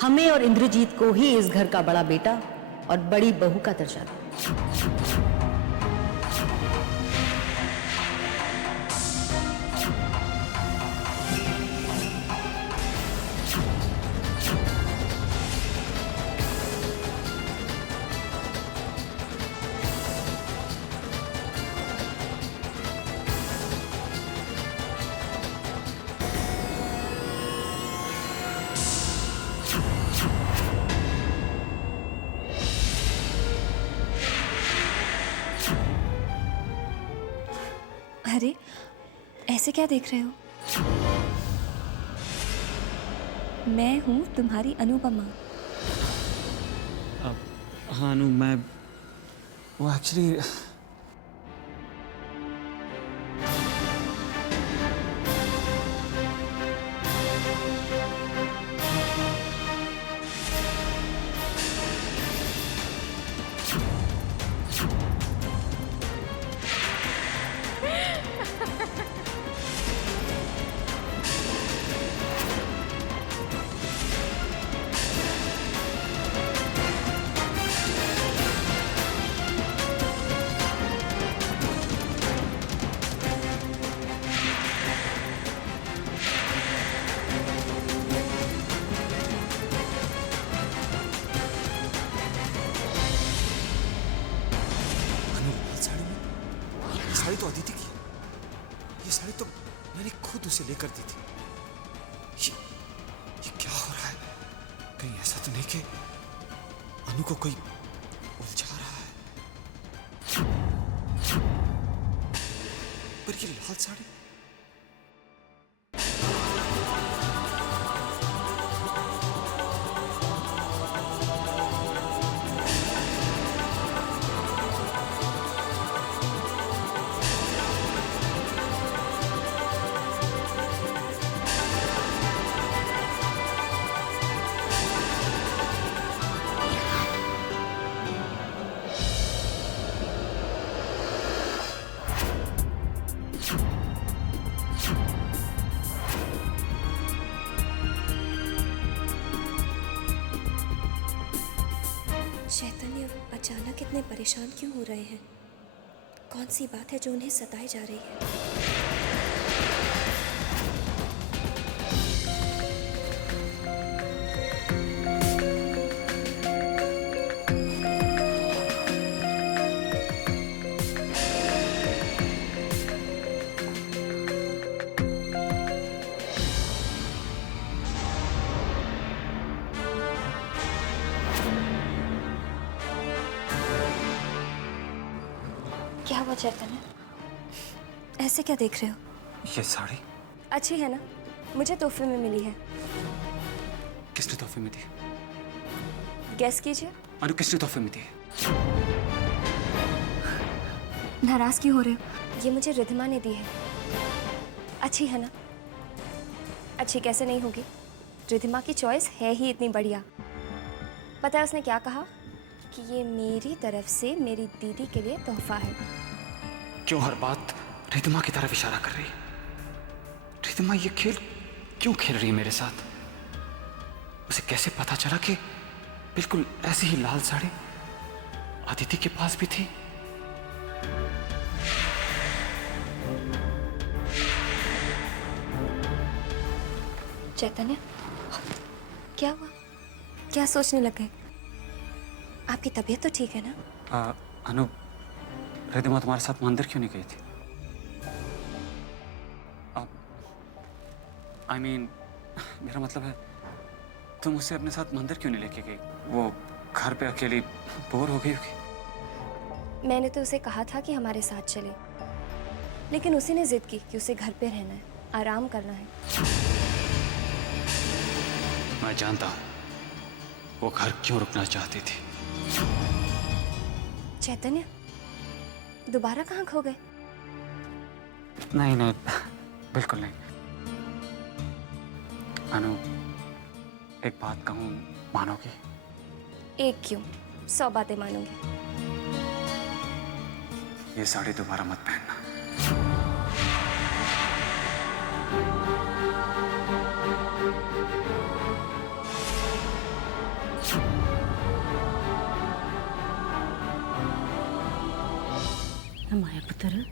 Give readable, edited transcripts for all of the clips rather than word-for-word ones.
हमें और इंद्रजीत को ही इस घर का बड़ा बेटा और बड़ी बहू का दर्जा दो। अरे ऐसे क्या देख रहे हो? मैं हूं तुम्हारी अनुपमा। हाँ अनु, मैं वो एक्चुअली साड़ी तो अदिति की है। ये साड़ी तो मैंने खुद उसे लेकर दी थी। ये क्या हो रहा है? कहीं ऐसा तो नहीं कि अनु को कोई उलझा रहा है? पर ये लाल साड़ी चैतन्य अचानक इतने परेशान क्यों हो रहे हैं? कौन सी बात है जो उन्हें सताई जा रही है? क्या हुआ चैतन्य? ऐसे क्या देख रहे हो? ये साड़ी अच्छी है ना? मुझे तोहफे में मिली है। किसने तोहफे में दी? गेस कीजिए। अनु किसने तोहफे में दी? नाराज क्यों हो रहे हो? ये मुझे रिधिमा ने दी है। अच्छी है ना? अच्छी कैसे नहीं होगी? रिधिमा की चॉइस है ही इतनी बढ़िया। पता है उसने क्या कहा? कि ये मेरी तरफ से मेरी दीदी के लिए तोहफा है। क्यों हर बात रिधिमा की तरफ इशारा कर रही है? रिधिमा ये खेल क्यों खेल रही है मेरे साथ? उसे कैसे पता चला कि बिल्कुल ऐसी ही लाल साड़ी अदिति के पास भी थी? चैतन्य, क्या हुआ? क्या सोचने लग गए? आपकी तबीयत तो ठीक है ना? अनु, रिधिमा तुम्हारे साथ मंदिर क्यों नहीं गई थी? I mean, मेरा मतलब है तुम उसे अपने साथ मंदिर क्यों नहीं लेके गई? वो घर पे अकेली बोर हो गई होगी। मैंने तो उसे कहा था कि हमारे साथ चले, लेकिन उसी ने जिद की कि उसे घर पे रहना है, आराम करना है। मैं जानता हूं वो घर क्यों रुकना चाहती थी। चैतन्य, दोबारा कहाँ खो गए? नहीं नहीं, बिल्कुल नहीं। अनु, एक बात कहूं, मानोगी? एक क्यों, 100 बातें मानूंगी। ये साड़ी दोबारा मत पहनना। पुत्र,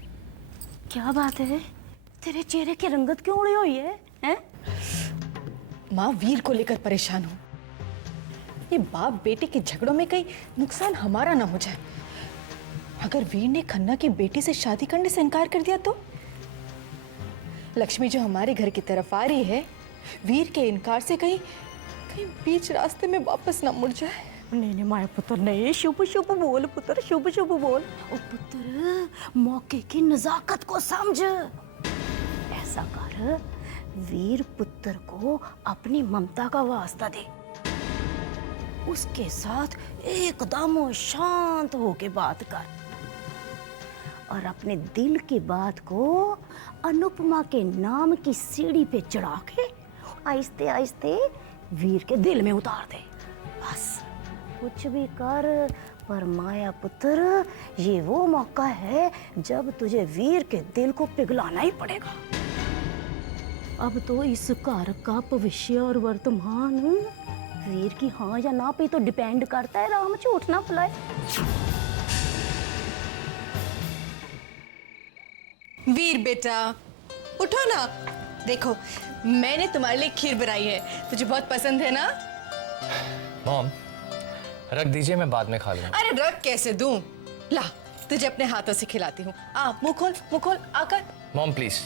क्या बात है? तेरे चेहरे की रंगत क्यों उड़ी हुई है? हैं? माँ वीर को लेकर परेशान हूँ। ये बाप बेटे के झगड़ों में कहीं नुकसान हमारा ना हो जाए। अगर वीर ने खन्ना की बेटी से शादी करने से इनकार कर दिया तो लक्ष्मी जो हमारे घर की तरफ आ रही है, वीर के इनकार से कहीं कहीं बीच रास्ते में वापस ना मुड़ जाए। नहीं नहीं माया पुत्र, नहीं, शुभ शुभ बोल पुत्र, शुभ शुभ बोल। ओ पुत्र, मौके की नजाकत को समझ। ऐसा कर, वीर पुत्र को अपनी ममता का वास्ता दे, उसके साथ एकदम शांत होके बात कर और अपने दिल की बात को अनुपमा के नाम की सीढ़ी पे चढ़ा के आहिस्ते आहिस्ते वीर के दिल में उतार दे। बस कुछ भी कर, पर माया पुत्र, ये वो मौका है जब तुझे वीर के दिल को पिघलाना ही पड़ेगा। अब तो इस घर का भविष्य और वर्तमान वीर की हाँ या ना पे तो डिपेंड करता है। राम झूठ ना बुलाए। वीर बेटा, उठो ना। देखो, मैंने तुम्हारे लिए खीर बनाई है, तुझे बहुत पसंद है ना? मॉम, रख दीजिए, मैं बाद में खा लूंगा। अरे रख कैसे दूं? ला, तुझे अपने हाथों से खिलाती हूँ। आ, मुंह खोल, आकर। मॉम प्लीज,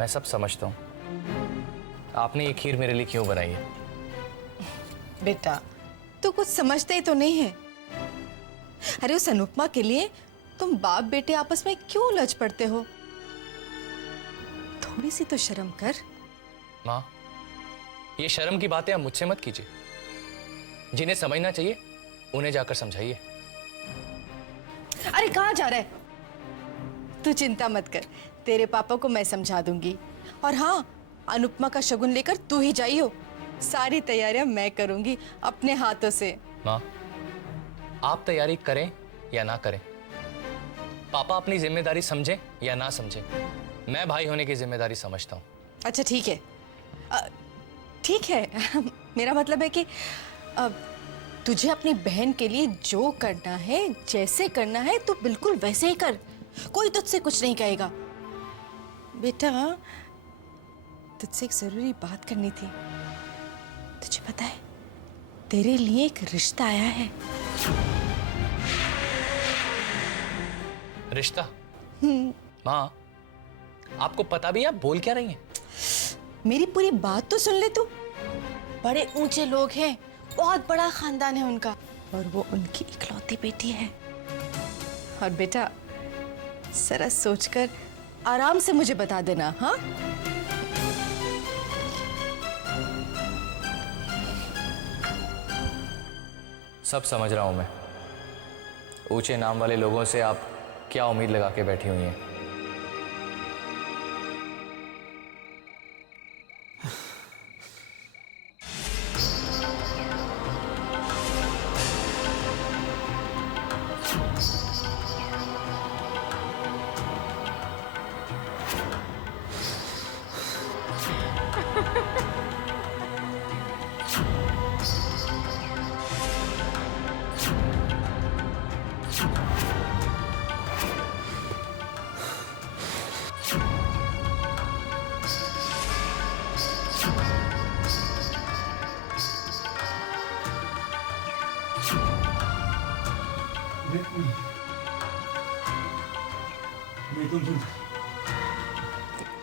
मैं सब समझता हूँ, आपने ये खीर मेरे लिए क्यों बनाई है। बेटा, तू कुछ समझता ही तो नहीं है। अरे उस अनुपमा के लिए तुम बाप बेटे आपस में क्यों उलझ पड़ते हो? थोड़ी सी तो शर्म कर। माँ, ये शर्म की बातें आप मुझसे मत कीजिए। जिन्हें समझना चाहिए उन्हें जाकर समझाइए। अरे कहाँ जा रहा है? तू चिंता मत कर, तेरे पापा को मैं समझा दूंगी। और हाँ, अनुपमा का शगुन लेकर तू ही जाइयो। सारी तैयारियां मैं करूंगी अपने हाथों से। माँ, आप तैयारी करें या ना करें, पापा अपनी जिम्मेदारी समझें या ना समझें, मैं भाई होने की जिम्मेदारी समझता हूँ। अच्छा ठीक है, ठीक है। मेरा मतलब है कि तुझे अपनी बहन के लिए जो करना है, जैसे करना है, तो बिल्कुल वैसे ही कर। कोई तुझसे कुछ नहीं कहेगा। बेटा, तुझसे एक जरूरी बात करनी थी। तुझे पता है, तेरे लिए एक रिश्ता आया है। रिश्ता? माँ, आपको पता भी है आप बोल क्या रही हैं? मेरी पूरी बात तो सुन ले तू। बड़े ऊंचे लोग हैं, बहुत बड़ा खानदान है उनका, और वो उनकी इकलौती बेटी है। और बेटा, जरा सोचकर आराम से मुझे बता देना। हाँ, सब समझ रहा हूं मैं। ऊंचे नाम वाले लोगों से आप क्या उम्मीद लगा के बैठी हुई हैं?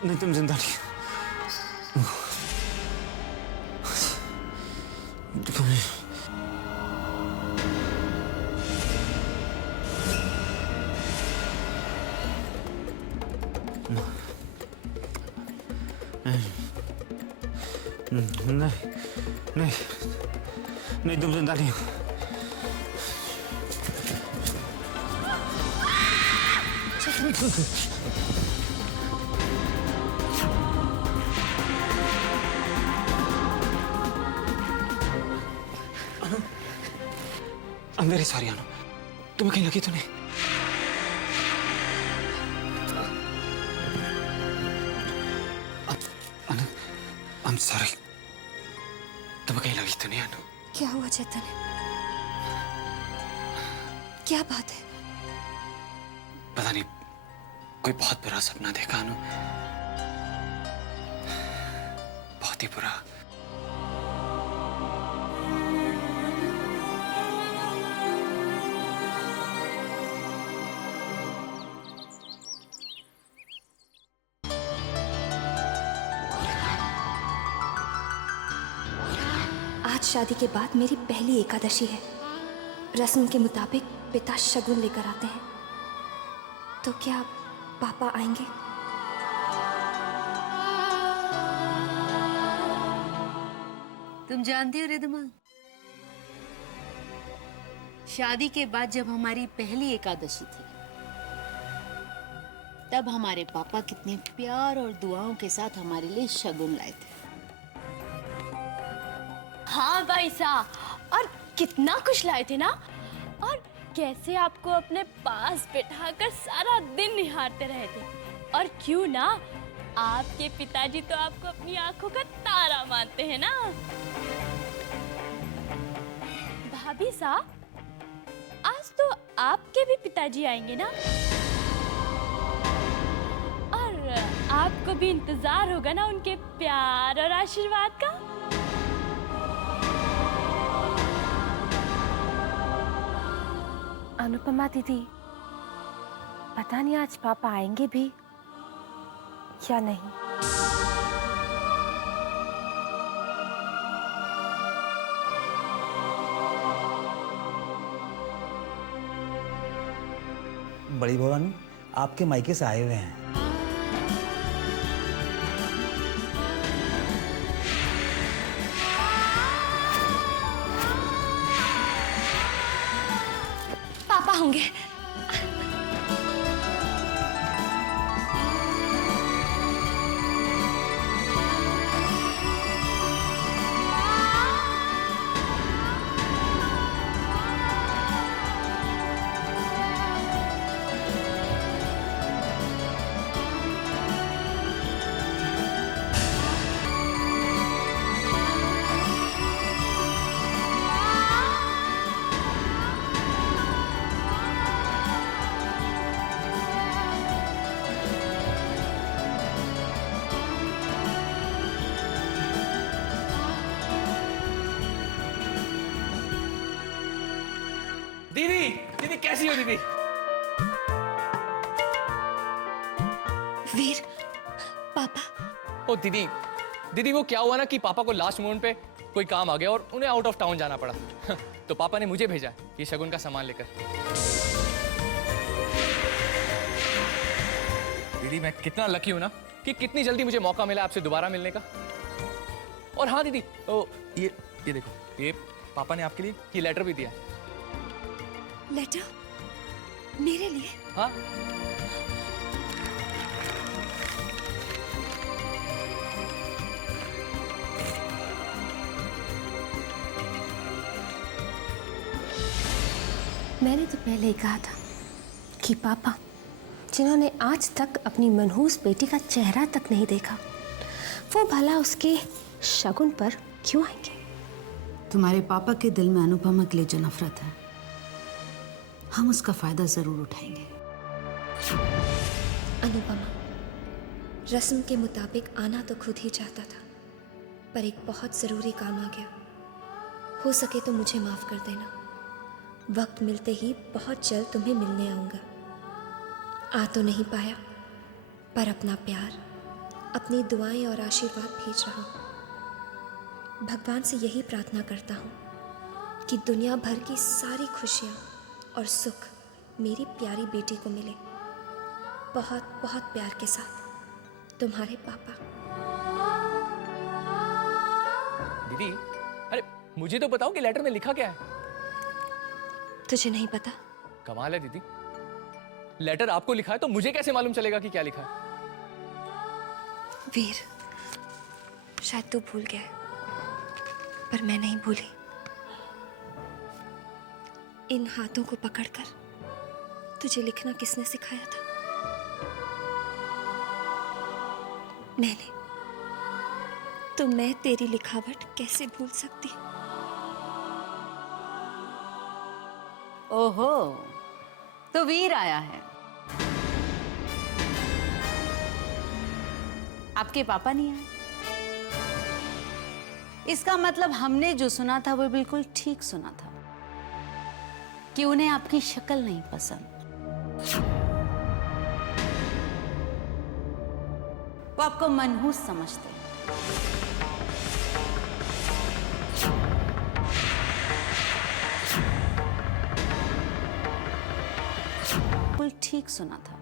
नहीं, तुम जिंदा नहीं। तुम्हें नहीं, नहीं, नहीं, तुम जिंदा नहीं हो। I'm very sorry, अनु। तुम्हें कहीं लगी तो नहीं? अनु, I'm sorry। तुम्हें कहीं लगी तो नहीं, अनु? क्या हुआ चेतन? क्या बात है? पता नहीं कोई बहुत बुरा सपना देखा अनु, बहुत ही बुरा। आज शादी के बाद मेरी पहली एकादशी है। रस्म के मुताबिक पिता शगुन लेकर आते हैं, तो क्या पापा आएंगे? तुम जानती हो रिधमा, शादी के बाद जब हमारी पहली एकादशी थी, तब हमारे पापा कितने प्यार और दुआओं के साथ हमारे लिए शगुन लाए थे। हाँ भाई साहब, और कितना कुछ लाए थे ना, और कैसे आपको अपने पास बिठाकर सारा दिन निहारते रहे थे। और क्यों ना, आपके पिताजी तो आपको अपनी आंखों का तारा मानते हैं ना। भाभी साहब, आज तो आपके भी पिताजी आएंगे ना, और आपको भी इंतजार होगा ना उनके प्यार और आशीर्वाद का। अनुपमा दीदी, पता नहीं आज पापा आएंगे भी या नहीं। बड़ी भवानी आपके मायके से आए हुए हैं। पापा होंगे। दीदी, दीदी कैसी हो दीदी? वीर, पापा। ओ दीदी, दीदी वो क्या हुआ ना कि पापा को लास्ट मोमेंट पे कोई काम आ गया और उन्हें आउट ऑफ टाउन जाना पड़ा। तो पापा ने मुझे भेजा ये शगुन का सामान लेकर। दीदी मैं कितना लकी हूं ना कि कितनी जल्दी मुझे मौका मिला आपसे दोबारा मिलने का। और हाँ दीदी, ओ ये देखो, ये पापा ने आपके लिए ये लेटर भी दिया। लेटर? मेरे लिए? हाँ। मैंने तो पहले ही कहा था कि पापा, जिन्होंने आज तक अपनी मनहूस बेटी का चेहरा तक नहीं देखा, वो भला उसके शगुन पर क्यों आएंगे? तुम्हारे पापा के दिल में अनुपमा के लिए जो नफरत है, हम उसका फायदा जरूर उठाएंगे। अनुपमा, रस्म के मुताबिक आना तो खुद ही चाहता था, पर एक बहुत ज़रूरी काम आ गया। हो सके तो मुझे माफ़ कर देना। वक्त मिलते ही बहुत जल्द तुम्हें मिलने आऊँगा। आ तो नहीं पाया, पर अपना प्यार, अपनी दुआएं और आशीर्वाद भेज रहा हूँ। भगवान से यही प्रार्थना करता हूँ कि दुनिया भर की सारी खुशियाँ और सुख मेरी प्यारी बेटी को मिले। बहुत बहुत प्यार के साथ, तुम्हारे पापा। दीदी, अरे मुझे तो बताओ कि लेटर में लिखा क्या है? तुझे नहीं पता? कमाल है दीदी, लेटर आपको लिखा है तो मुझे कैसे मालूम चलेगा कि क्या लिखा है? वीर, शायद तू भूल गया है, पर मैं नहीं भूली। इन हाथों को पकड़कर तुझे लिखना किसने सिखाया था? मैंने। तो मैं तेरी लिखावट कैसे भूल सकती? ओहो, तो वीर आया है। आपके पापा नहीं आए। इसका मतलब हमने जो सुना था वो बिल्कुल ठीक सुना था कि उन्हें आपकी शक्ल नहीं पसंद। वो आपको मनहूस समझते हैं। बिल्कुल ठीक सुना था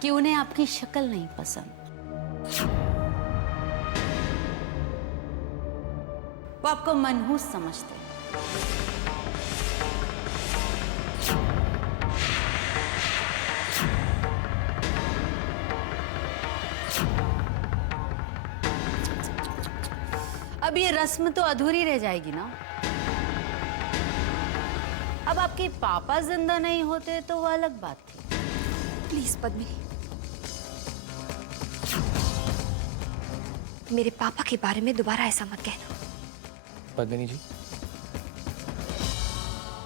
कि उन्हें आपकी शक्ल नहीं पसंद। वो आपको मनहूस समझते हैं। अब ये रस्म तो अधूरी रह जाएगी ना। अब आपके पापा जिंदा नहीं होते तो वो अलग बात थी। प्लीज पद्मिनी, मेरे पापा के बारे में दोबारा ऐसा मत कहना। पद्मिनी जी,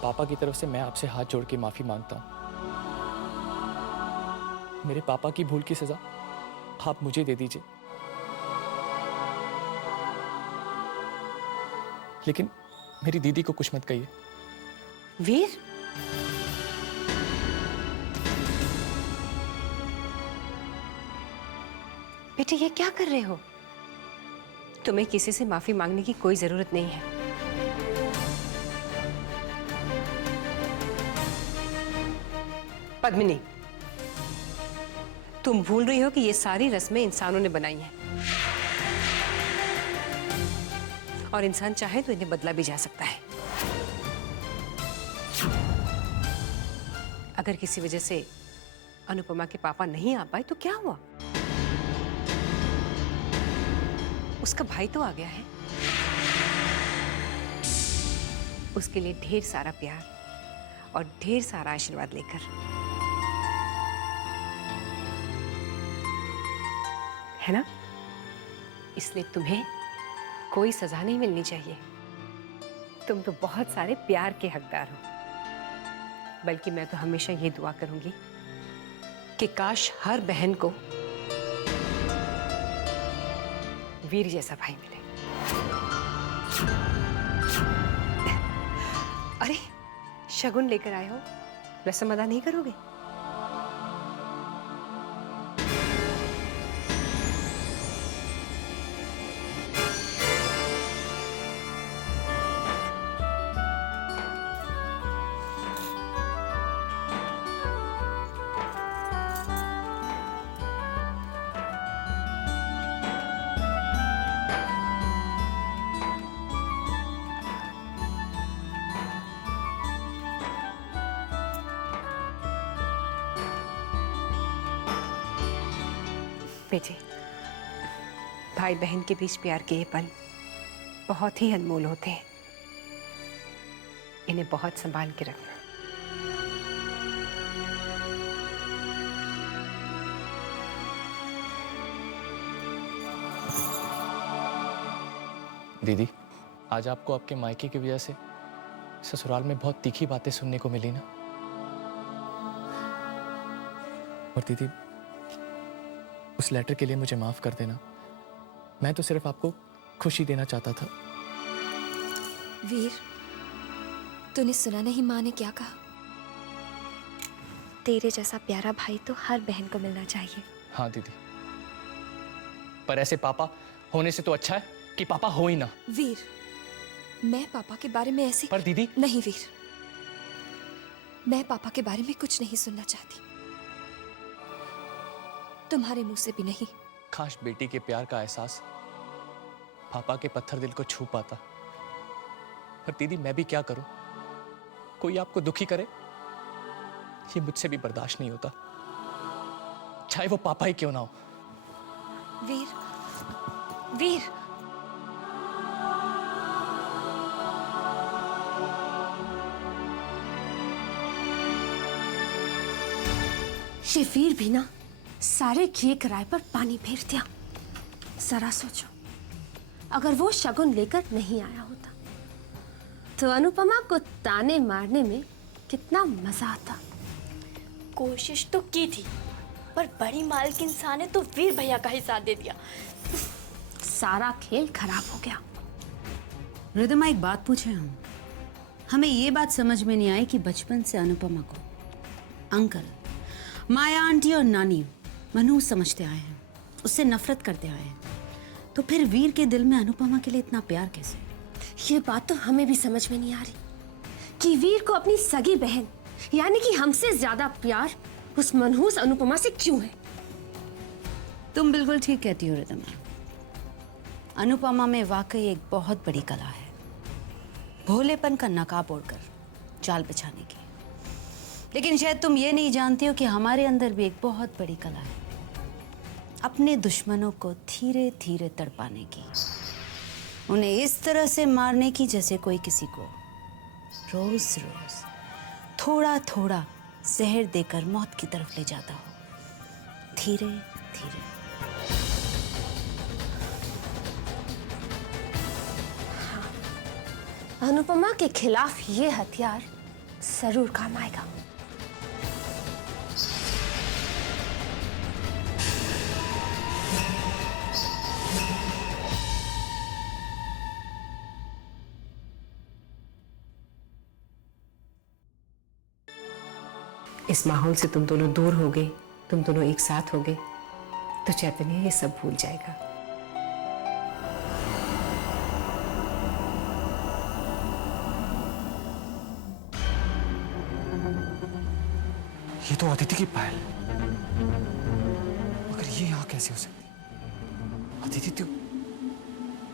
पापा की तरफ से मैं आपसे हाथ जोड़ के माफी मांगता हूं। मेरे पापा की भूल की सजा आप मुझे दे दीजिए, लेकिन मेरी दीदी को कुछ मत कहिए। वीर, बेटे ये क्या कर रहे हो? तुम्हें किसी से माफी मांगने की कोई जरूरत नहीं है। पद्मिनी, तुम भूल रही हो कि ये सारी रस्में इंसानों ने बनाई हैं और इंसान चाहे तो इन्हें बदला भी जा सकता है। अगर किसी वजह से अनुपमा के पापा नहीं आ पाए तो क्या हुआ? उसका भाई तो आ गया है। उसके लिए ढेर सारा प्यार और ढेर सारा आशीर्वाद लेकर। है ना? इसलिए तुम्हें कोई सजा नहीं मिलनी चाहिए। तुम तो बहुत सारे प्यार के हकदार हो। बल्कि मैं तो हमेशा ये दुआ करूंगी कि काश हर बहन को वीर जैसा भाई मिले। अरे शगुन लेकर आए हो, रस्म अदा नहीं करोगे? बेटे, भाई बहन के बीच प्यार के ये पल बहुत ही अनमोल होते हैं। इन्हें बहुत संभाल के रखना। दीदी, आज आपको आपके मायके की वजह से ससुराल में बहुत तीखी बातें सुनने को मिली ना। और दीदी, उस लेटर के लिए मुझे माफ कर देना। मैं तो सिर्फ आपको खुशी देना चाहता था। वीर, तूने सुना नहीं माँ ने क्या कहा? तेरे जैसा प्यारा भाई तो हर बहन को मिलना चाहिए। हाँ दीदी, पर ऐसे पापा होने से तो अच्छा है कि पापा हो ही ना। वीर, मैं पापा के बारे में ऐसे। पर दीदी। नहीं वीर, मैं पापा के बारे में कुछ नहीं सुनना चाहती, तुम्हारे मुंह से भी नहीं। काश बेटी के प्यार का एहसास पापा के पत्थर दिल को छू पाता। पर दीदी, मैं भी क्या करूं? कोई आपको दुखी करे ये मुझसे भी बर्दाश्त नहीं होता, चाहे वो पापा ही क्यों ना हो। वीर, वीर, ये वीर भी ना सारे किए किराए पर पानी फेर दिया। जरा सोचो, अगर वो शगुन लेकर नहीं आया होता तो अनुपमा को ताने मारने में कितना मजा आता। कोशिश तो की थी, पर बड़ी मालकिन सा ने तो वीर भैया का ही साथ दे दिया। सारा खेल खराब हो गया। रिद्धिमा, एक बात पूछे हम, हमें ये बात समझ में नहीं आई कि बचपन से अनुपमा को अंकल, माया आंटी और नानी मनहूस समझते आए हैं, उससे नफरत करते आए हैं, तो फिर वीर के दिल में अनुपमा के लिए इतना प्यार कैसे? ये बात तो हमें भी समझ में नहीं आ रही कि वीर को अपनी सगी बहन यानी कि हमसे ज्यादा प्यार उस मनहूस अनुपमा से क्यों है। तुम बिल्कुल ठीक कहती हो रिद्धिमा। अनुपमा में वाकई एक बहुत बड़ी कला है, भोलेपन का नकाब ओढ़कर जाल बिछाने की। लेकिन शायद तुम ये नहीं जानती हो कि हमारे अंदर भी एक बहुत बड़ी कला है, अपने दुश्मनों को धीरे धीरे तड़पाने की, उन्हें इस तरह से मारने की जैसे कोई किसी को रोज रोज थोड़ा थोड़ा जहर देकर मौत की तरफ ले जाता हो, धीरे धीरे। अनुपमा के खिलाफ ये हथियार जरूर काम आएगा। इस माहौल से तुम दोनों दूर हो गए, तुम दोनों एक साथ हो गए, तो चैतन्य ये सब भूल जाएगा। ये तो अदिति की पायल, मगर ये यहाँ कैसे हो सकती? अदिति तो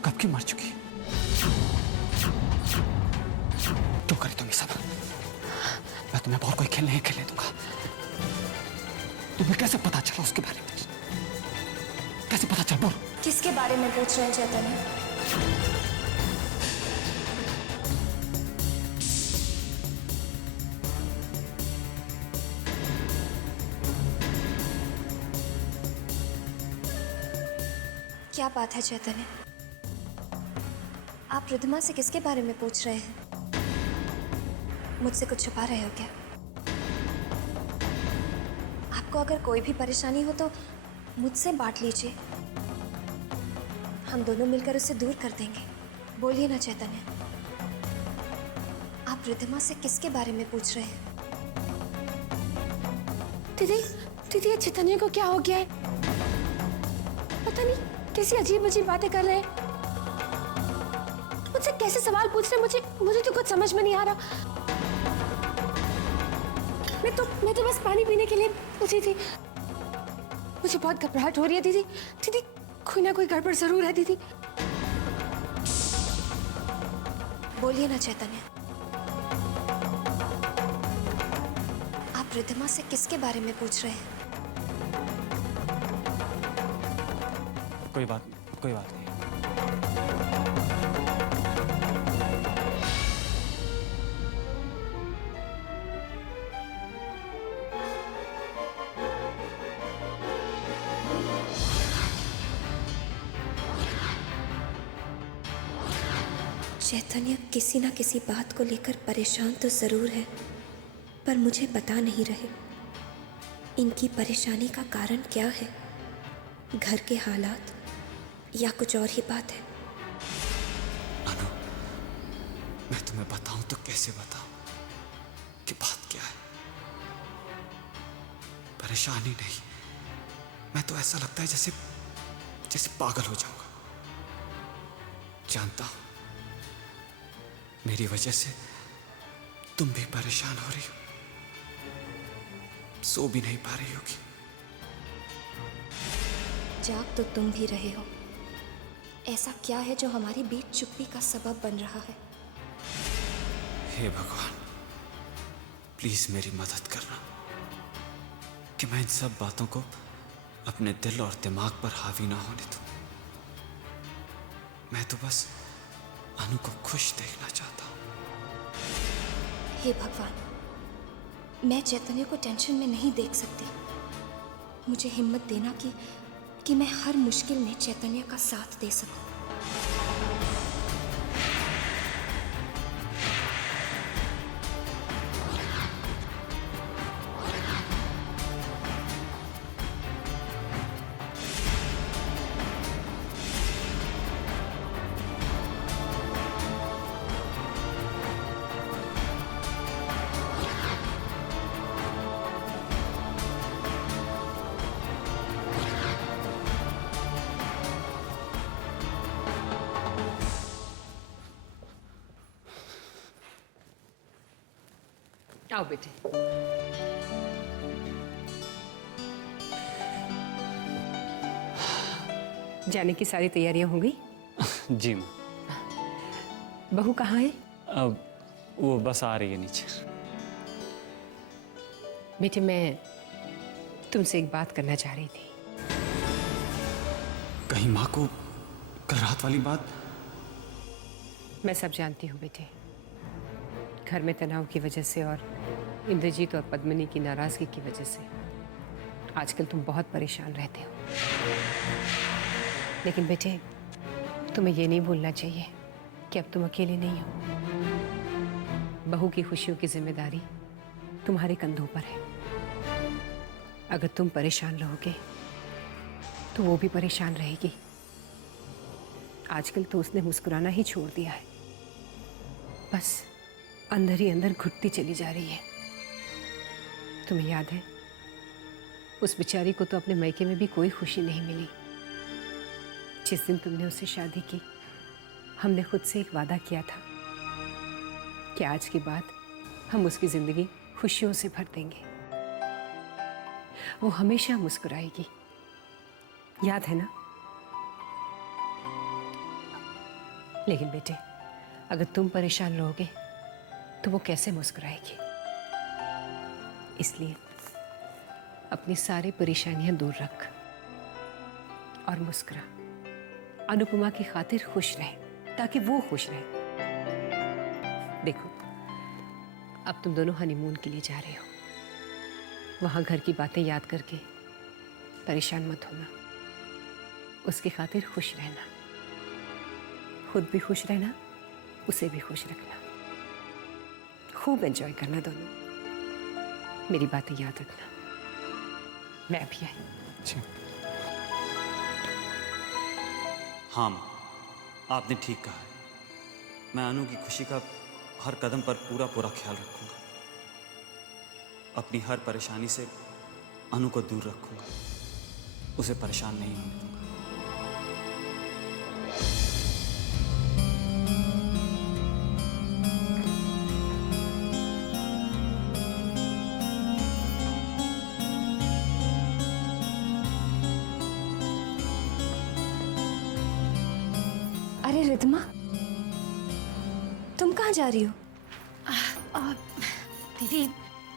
कब की मर चुकी है। क्यों करी तुम ये सब? मैं तुम्हें और कोई खेल नहीं खेलने दूंगा। तुम्हें कैसे पता चला उसके बारे में? कैसे पता चल? बोल। किसके बारे में पूछ रहे हैं चैतन्य? क्या बात है चैतन्य? आप रिद्धिमा से किसके बारे में पूछ रहे हैं? मुझसे कुछ छुपा रहे हो क्या? आपको अगर कोई भी परेशानी हो तो मुझसे बांट लीजिए, हम दोनों मिलकर उसे दूर कर देंगे। बोलिए ना चैतन्य, आप रिद्धिमा से किसके बारे में पूछ रहे हैं? दीदी, दीदी ये चैतन्य को क्या हो गया है? पता नहीं कैसी अजीब अजीब बातें कर रहे हैं, मुझसे कैसे सवाल पूछ रहे हैं, मुझे तो कुछ समझ में नहीं आ रहा। मैं तो बस पानी पीने के लिए पूछी थी। मुझे बहुत घबराहट हो रही है दीदी। दीदी कोई ना कोई गड़बड़ जरूर है दीदी। बोलिए ना चैतन्य, आप रिद्धिमा से किसके बारे में पूछ रहे हैं? कोई बात नहीं। चैतन्य किसी ना किसी बात को लेकर परेशान तो जरूर है, पर मुझे बता नहीं रहे। इनकी परेशानी का कारण क्या है? घर के हालात या कुछ और ही बात है? अनु, मैं तुम्हें बताऊं तो कैसे बताऊं कि बात क्या है? परेशानी नहीं, मैं तो ऐसा लगता है जैसे पागल हो जाऊंगा। जानता हूं मेरी वजह से तुम भी परेशान हो रही हो, सो भी नहीं पा रही होगी। जाग तो तुम भी रहे हो। ऐसा क्या है जो हमारी बीच चुप्पी का सबब बन रहा है? हे भगवान, प्लीज मेरी मदद करना कि मैं इन सब बातों को अपने दिल और दिमाग पर हावी ना होने दूं। मैं तो बस अनु को खुश देखना चाहता हूं। हे भगवान, मैं चैतन्य को टेंशन में नहीं देख सकती। मुझे हिम्मत देना कि मैं हर मुश्किल में चैतन्य का साथ दे सकूं। आओ बेटे। जाने की सारी तैयारियां हो गई? जी माँ। बहू कहाँ है? अब वो बस आ रही है नीचे। बेटे मैं तुमसे एक बात करना चाह रही थी। कहीं माँ को कल रात वाली बात? मैं सब जानती हूँ बेटे, घर में तनाव की वजह से और इंद्रजीत और पद्मिनी की नाराजगी की वजह से आजकल तुम बहुत परेशान रहते हो। लेकिन बेटे तुम्हें ये नहीं भूलना चाहिए कि अब तुम अकेले नहीं हो। बहू की खुशियों की जिम्मेदारी तुम्हारे कंधों पर है। अगर तुम परेशान रहोगे तो वो भी परेशान रहेगी। आजकल तो उसने मुस्कुराना ही छोड़ दिया है, बस अंदर ही अंदर घुटती चली जा रही है। तुम्हें याद है उस बेचारी को तो अपने मायके में भी कोई खुशी नहीं मिली। जिस दिन तुमने उससे शादी की हमने खुद से एक वादा किया था कि आज के बाद हम उसकी जिंदगी खुशियों से भर देंगे। वो हमेशा मुस्कुराएगी, याद है ना? लेकिन बेटे अगर तुम परेशान रहोगे तो वो कैसे मुस्कुराएगी? इसलिए अपनी सारी परेशानियां दूर रख और मुस्कुरा। अनुपमा की खातिर खुश रहे ताकि वो खुश रहे। देखो अब तुम दोनों हनीमून के लिए जा रहे हो। वहां घर की बातें याद करके परेशान मत होना। उसकी खातिर खुश रहना, खुद भी खुश रहना, उसे भी खुश रखना। खूब एंजॉय करना दोनों। मेरी बातें याद रखना। मैं अभी आई। जी। हाँ माँ, आपने ठीक कहा है। मैं अनु की खुशी का हर कदम पर पूरा ख्याल रखूंगा। अपनी हर परेशानी से अनु को दूर रखूंगा, उसे परेशान नहीं होने दूंगा। अरे रिद्धिमा, तुम कहाँ जा रही हो? दीदी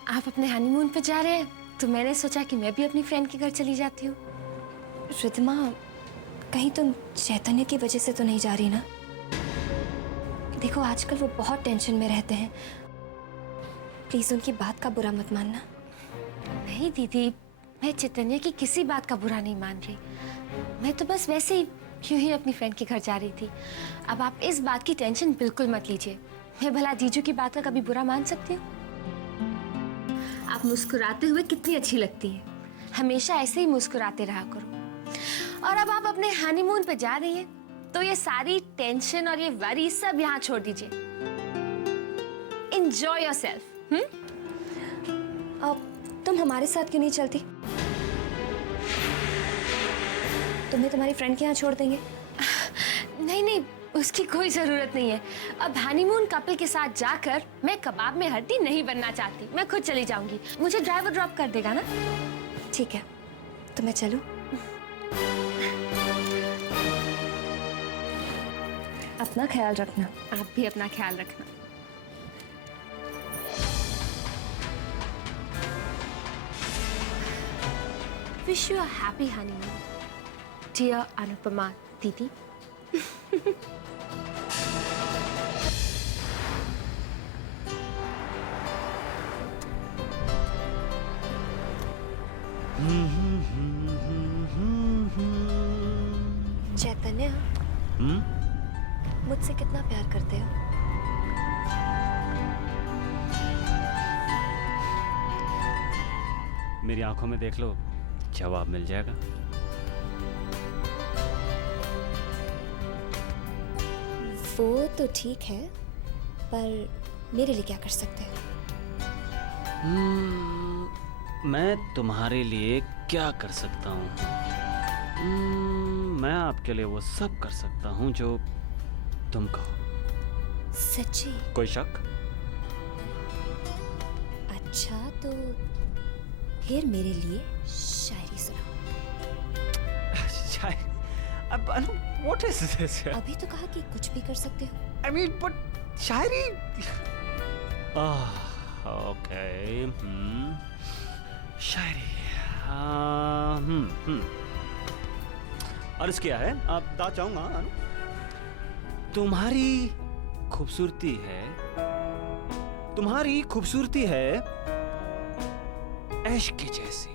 आप अपने हनीमून पे जा रहे हैं तो मैंने सोचा कि मैं भी अपनी फ्रेंड के घर चली जाती हूँ। रिद्धिमा, कहीं तुम चैतन्य की वजह से तो नहीं जा रही ना? देखो आजकल वो बहुत टेंशन में रहते हैं, प्लीज उनकी बात का बुरा मत मानना। नहीं दीदी, मैं चैतन्य की किसी बात का बुरा नहीं मान रही। मैं तो बस वैसे ही यूं ही अपनी फ्रेंड के घर जा रही थी। अब आप इस बात की टेंशन बिल्कुल मत लीजिए। मैं भला जीजू की बात का कभी बुरा मान सकती हूँ? आप मुस्कुराते हुए कितनी अच्छी लगती हैं। हमेशा ऐसे ही मुस्कुराते रहा करो। और अब आप अपने हनीमून पे जा रही हैं तो ये सारी टेंशन और ये वरी सब यहाँ छोड़ दीजिए। Enjoy yourself। अब तुम हमारे साथ क्यों नहीं चलती? तुम्हें तुम्हारी फ्रेंड के यहाँ छोड़ देंगे। नहीं नहीं, उसकी कोई जरूरत नहीं है। अब हनीमून कपल के साथ जाकर मैं कबाब में हड्डी नहीं बनना चाहती। मैं खुद चली जाऊंगी। मुझे ड्राइवर ड्रॉप कर देगा ना? ठीक है, तो मैं चलूं? अपना ख्याल रखना। आप भी अपना ख्याल रखना। Wish you a happy honeymoon dear Anupama दीदी। चैतन्य, मुझसे कितना प्यार करते हो? मेरी आंखों में देख लो, जवाब मिल जाएगा। वो तो ठीक है, पर मेरे लिए क्या कर सकते हो? मैं तुम्हारे लिए क्या कर सकता हूँ? मैं आपके लिए वो सब कर सकता हूँ जो तुम कहो। सच्ची? कोई शक? अच्छा तो फिर मेरे लिए शायरी सुनाओ। अब अनु, what is this? अभी तो कहा कि कुछ भी कर सकते हो। I mean, but Shayari. Okay. शायरी। अर्ज किया है, आप बता चाहूंगा अनु। तुम्हारी खूबसूरती है ऐश की जैसी।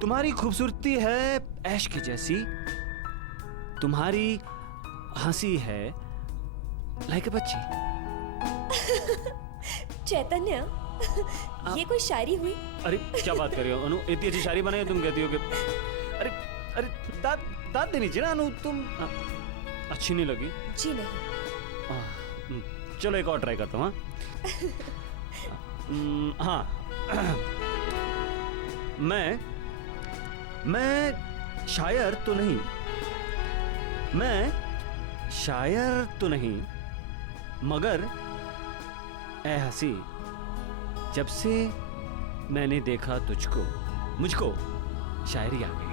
तुम्हारी खूबसूरती है ऐश की जैसी। तुम्हारी हंसी है लाइक अ बच्ची। चैतन्य, ये कोई शायरी हुई? अरे क्या बात कर रही हो अनु, इतनी अच्छी शायरी बनाई तुम कहती हो कि अरे अरे दाद देनी चाहिए ना अनु, तुम अच्छी नहीं लगी? जी नहीं। चलो एक और ट्राई करता हूँ। हाँ मैं शायर तो नहीं मगर ऐ हंसी, जब से मैंने देखा तुझको मुझको शायरी आ गई।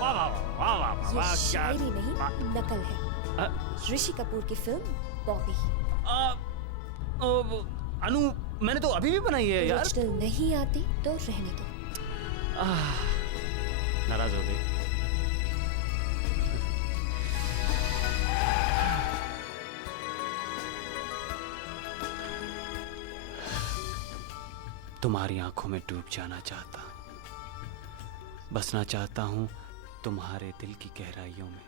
वाह वाह वाह वाह वाह वाह, ये क्या शायरी नहीं, नकल है। ऋषि कपूर की फिल्म बॉबी। अनु, मैंने तो अभी भी बनाई है यार। ओरिजिनल नहीं आती तो रहने दो। नाराज हो गई। तुम्हारी आंखों में डूब जाना चाहता, बसना चाहता हूं तुम्हारे दिल की गहराइयों में।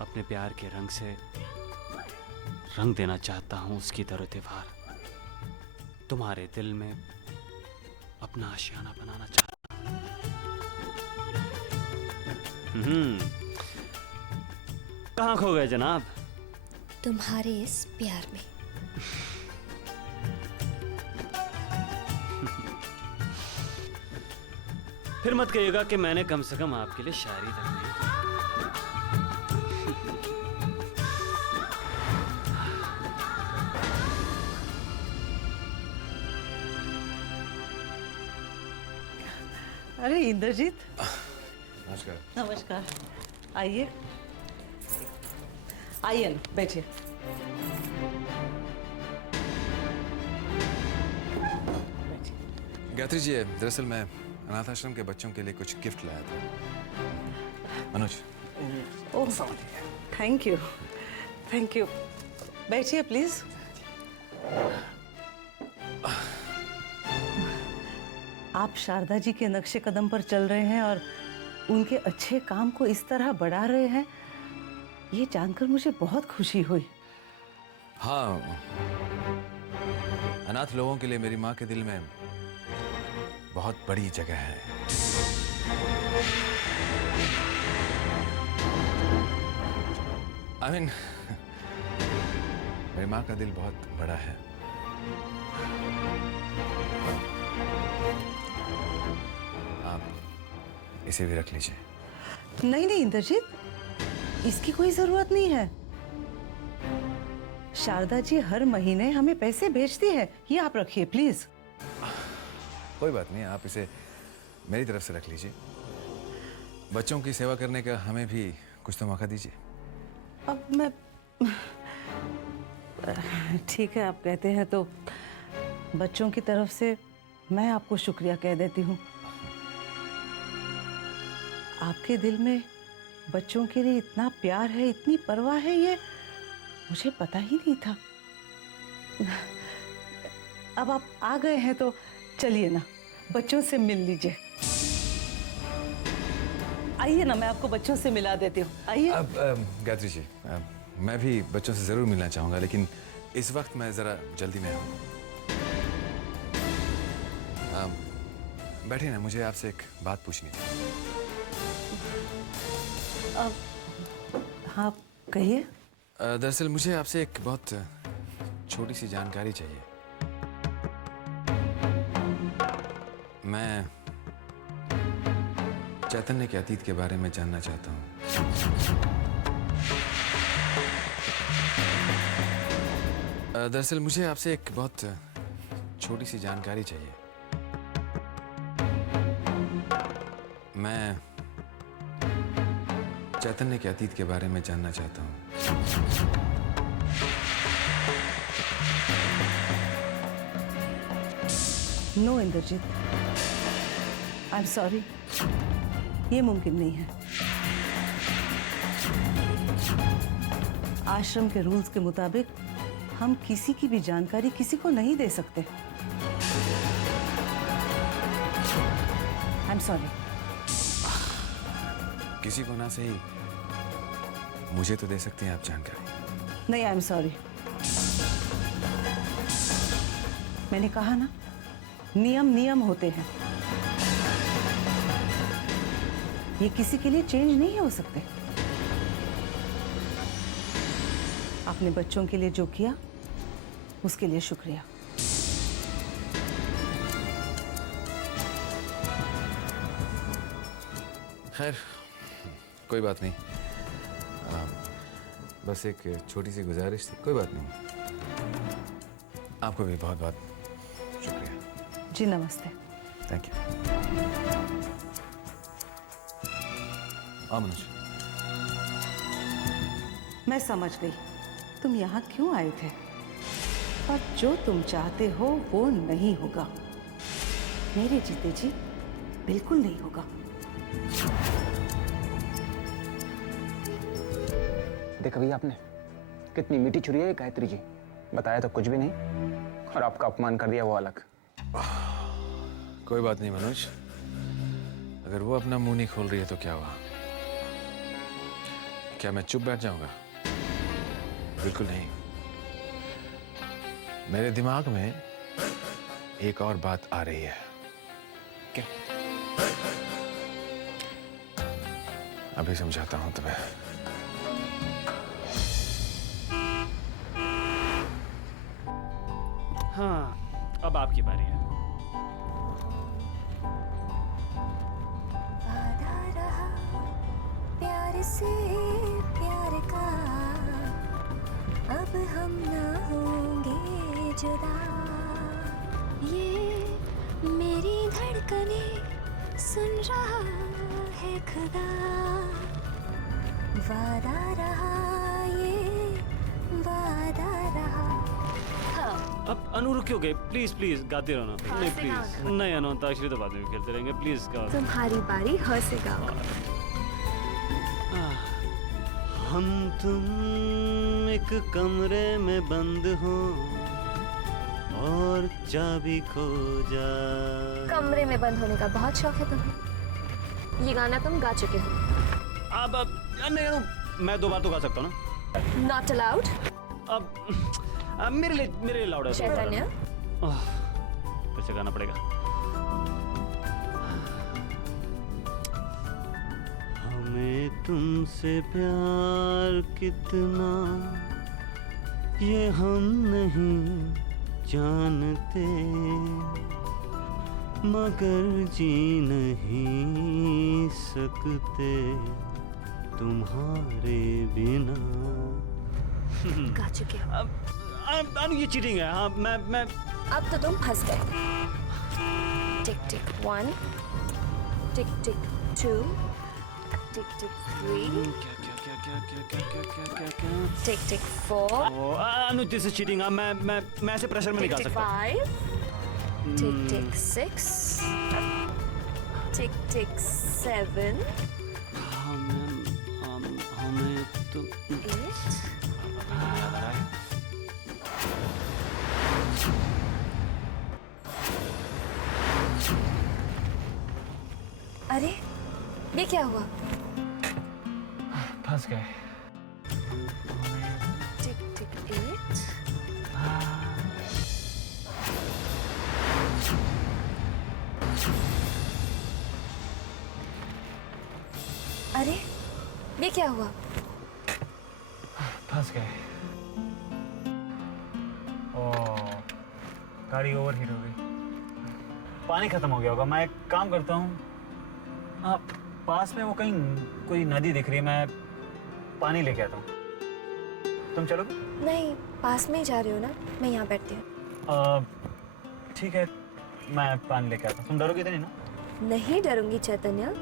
अपने प्यार के रंग से रंग देना चाहता हूं उसकी दरो-दीवार। तुम्हारे दिल में अपना आशियाना बनाना चाहता हूं। कहां खो गए जनाब? तुम्हारे इस प्यार में। फिर मत कहिएगा कि मैंने कम से कम आपके लिए शायरी तक नहीं की। अरे इंद्रजीत, नमस्कार। नमस्कार। आइए आइए ना, बैठिए। गायत्री जी, दरअसल मैं अनाथ आश्रम के बच्चों के लिए कुछ गिफ्ट लाया था। Manoj. Oh thank you, thank you. बैठिए प्लीज। आप शारदा जी के नक्शे कदम पर चल रहे हैं और उनके अच्छे काम को इस तरह बढ़ा रहे हैं, ये जानकर मुझे बहुत खुशी हुई। हाँ, अनाथ लोगों के लिए मेरी माँ के दिल में बहुत बड़ी जगह है। I mean, मेरी माँ का दिल बहुत बड़ा है। आप इसे भी रख लीजिए। नहीं नहीं इंद्रजीत, इसकी कोई जरूरत नहीं है। शारदा जी हर महीने हमें पैसे भेजती है, ये आप रखिए प्लीज। कोई बात नहीं, आप इसे मेरी तरफ से रख लीजिए। बच्चों की सेवा करने का हमें भी कुछ तो मौका दीजिए। अब मैं ठीक है, आप कहते हैं तो बच्चों की तरफ से मैं आपको शुक्रिया कह देती हूँ। आपके दिल में बच्चों के लिए इतना प्यार है, इतनी परवाह है, ये मुझे पता ही नहीं था। अब आप आ गए हैं तो चलिए ना, बच्चों से मिल लीजिए। आइए ना, मैं आपको बच्चों से मिला देती हूँ। आइए। अब गायत्री जी, मैं भी बच्चों से जरूर मिलना चाहूंगा, लेकिन इस वक्त मैं जरा जल्दी में हूँ। बैठिए ना, मुझे आपसे एक बात पूछनी थी। हाँ कहिए। दरअसल मुझे आपसे एक बहुत छोटी सी जानकारी चाहिए। मैं चैतन्य के अतीत के बारे में जानना चाहता हूँ। दरअसल मुझे आपसे एक बहुत छोटी सी जानकारी चाहिए। मैं चैतन्य के अतीत के बारे में जानना चाहता हूँ। No Indrajit, I am sorry, ये मुमकिन नहीं है। आश्रम के रूल्स के मुताबिक हम किसी की भी जानकारी किसी को नहीं दे सकते। आई एम सॉरी। किसी को ना सही, मुझे तो दे सकते हैं आप जानकारी। नहीं, आई एम सॉरी। मैंने कहा ना, नियम नियम होते हैं, ये किसी के लिए चेंज नहीं हो सकते। अपने बच्चों के लिए जो किया उसके लिए शुक्रिया। खैर, कोई बात नहीं। बस एक छोटी सी गुजारिश थी, कोई बात नहीं। आपको भी बहुत बहुत शुक्रिया। जी नमस्ते। Thank you. मनोज, मैं समझ गई तुम यहाँ क्यों आए थे, पर जो तुम चाहते हो वो नहीं होगा। मेरे जीते जी बिल्कुल नहीं होगा। देखा भैया आपने, कितनी मीठी छुरी है ये गायत्री जी। बताया तो कुछ भी नहीं और आपका अपमान कर दिया वो अलग। कोई बात नहीं मनोज, अगर वो अपना मुंह नहीं खोल रही है तो क्या हुआ? क्या मैं चुप बैठ जाऊंगा? बिल्कुल नहीं। मेरे दिमाग में एक और बात आ रही है। क्या? अभी समझाता हूं तुम्हें। हाँ, अब आपकी बारी है। वादा रहा प्यार से प्यार का, अब हम ना होंगे जुदा। ये मेरी धड़कनें सुन रहा है खुदा। वादा रहा, ये वादा रहा। अब अनु रुकियोगे? प्लीज प्लीज गाते रहो ना। नहीं प्लीज नहीं, अनु अंताक्षरी तो बाद में भी खेलते रहेंगे। प्लीज गाओ। तुम्हारी बारी, ह से गाओ। हम तुम एक कमरे में बंद हो और चाबी खो जा। कमरे में बंद होने का बहुत शौक है तुम्हें। ये गाना तुम गा चुके हो। अब नहीं, मैं 2 बार तो गा सकता हूँ ना। Not allowed. अब मेरे लिए लाउड है। चैतन्य, फिर से गाना पड़ेगा। हमें तुमसे प्यार कितना ये हम नहीं जानते, मगर जी नहीं सकते तुम्हारे बिना। गा चुके हो। अब ये चीटिंग है। हाँ, मैं अब तो तुम फंस गए। टिक टिक 1, टिक टिक 2, टिक टिक 3, टिक टिक 4, अनु दिस इज चीटिंग। मैं ऐसे प्रेशर में नहीं गा टिक टिक सकता। 5, टिक टिक 6, टिक टिक 7, हमें तो 8। अरे ये क्या हुआ? फंस गए। टिक टिक 8, अरे ये क्या हुआ? फंस गए। ओह, गाड़ी ओवरहीट हो गई। पानी खत्म हो गया होगा। मैं एक काम करता हूँ, पास में वो कहीं कोई नदी दिख रही है, मैं पानी लेके आता हूँ। तुम चलोगे? नहीं, पास में ही जा रहे हो ना, मैं यहाँ बैठती हूँ। ठीक है, मैं पानी लेके आता हूँ। तुम डरोगे तो नहीं ना? नहीं डरूंगी चैतन्य।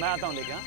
मैं आता हूँ लेके। हाँ,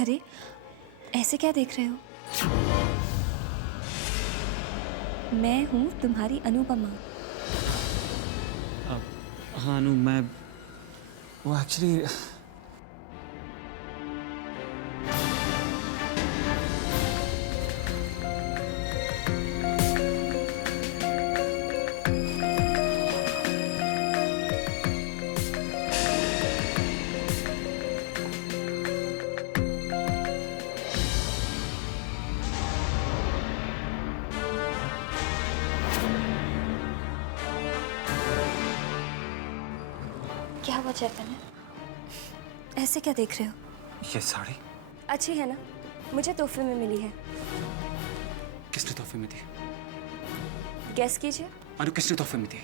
अरे, ऐसे क्या देख रहे हो? मैं हूँ तुम्हारी अनुपमा। हाँ अनु, मैं वो एक्चुअली क्या हुआ चैतन्य? ऐसे क्या देख रहे हो? ये साड़ी अच्छी है ना? मुझे तोहफे में मिली है। किसने तोहफे में दी? गेस कीजिए। अनु, किसने तोहफे में दी?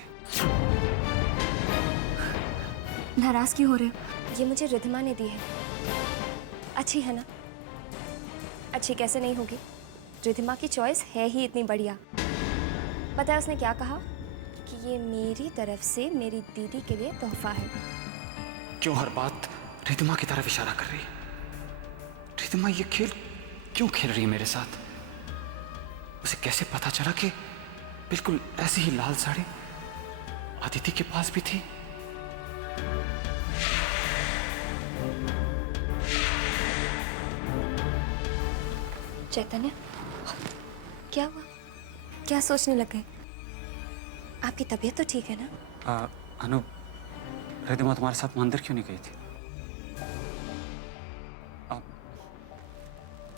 नाराज क्यों हो रहे हो? ये मुझे रिधिमा ने दी है। अच्छी है ना? अच्छी कैसे नहीं होगी? रिधिमा की चॉइस है ही इतनी बढ़िया। पता है उसने क्या कहा? कि ये मेरी तरफ से मेरी दीदी के लिए तोहफा है। क्यों हर बात रिधिमा की तरफ इशारा कर रही है? रिधिमा ये खेल क्यों खेल रही है मेरे साथ? उसे कैसे पता चला कि बिल्कुल ऐसी ही लाल साड़ी अदिति के पास भी थी? चैतन्य, क्या हुआ? क्या सोचने लग गए? आपकी तबीयत तो ठीक है ना? अनु, रिधिमा तुम्हारे साथ मंदिर क्यों नहीं गई थी?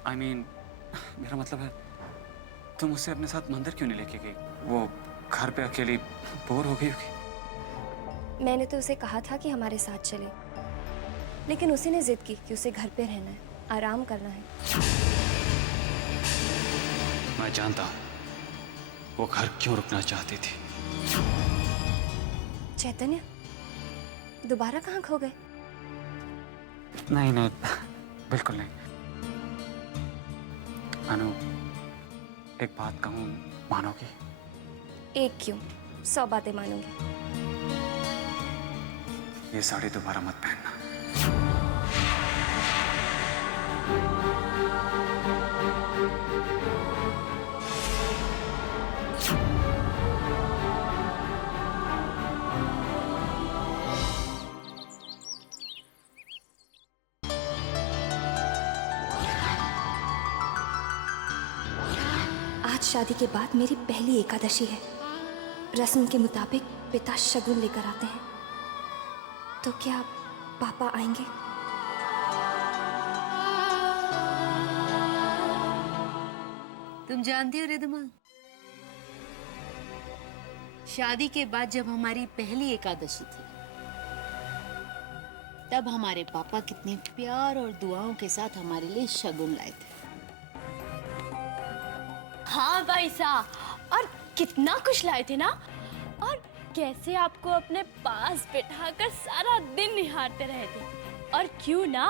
I mean, मेरा मतलब है तुम उसे अपने साथ मंदिर क्यों नहीं लेके गई? वो घर पे अकेली बोर हो गई होगी। मैंने तो उसे कहा था कि हमारे साथ चले, लेकिन उसी ने जिद की कि उसे घर पे रहना है, आराम करना है। मैं जानता हूँ वो घर क्यों रुकना चाहती थी। चैतन्य, दोबारा कहाँ खो गए? नहीं नहीं, बिल्कुल नहीं। अनु, एक बात कहूं, मानोगी? एक क्यों, 100 बातें मानूंगी। ये साड़ी दोबारा मत पहनना। आज शादी के बाद मेरी पहली एकादशी है। रस्म के मुताबिक पिता शगुन लेकर आते हैं, तो क्या पापा आएंगे? तुम जानती हो रिधमा, शादी के बाद जब हमारी पहली एकादशी थी, तब हमारे पापा कितने प्यार और दुआओं के साथ हमारे लिए शगुन लाए थे। हाँ भाई साहब, और कितना कुछ लाए थे ना। और कैसे आपको अपने पास बिठाकर सारा दिन निहारते रहे थे। और क्यों ना,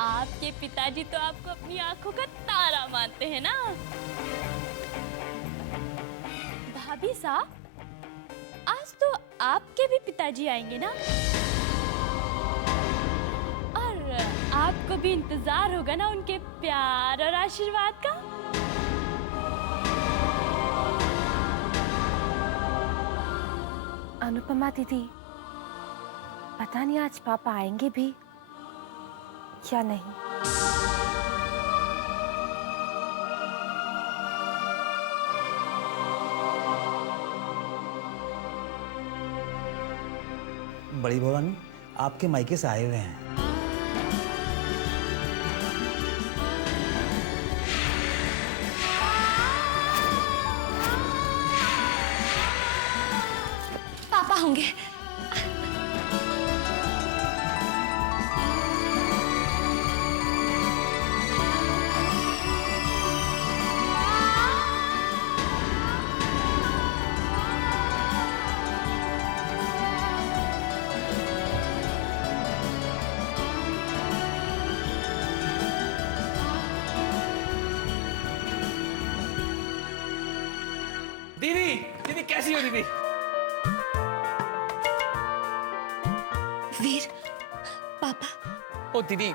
आपके पिताजी तो आपको अपनी आंखों का तारा मानते हैं ना। भाभी साहब, आज तो आपके भी पिताजी आएंगे ना, और आपको भी इंतजार होगा ना उनके प्यार और आशीर्वाद का। अनुपमा दीदी, पता नहीं आज पापा आएंगे भी या नहीं। बड़ी भवानी आपके मायके से आए हुए हैं। पापा होंगे। दीदी, दीदी कैसी हो दीदी? वीर, पापा। ओ दीदी,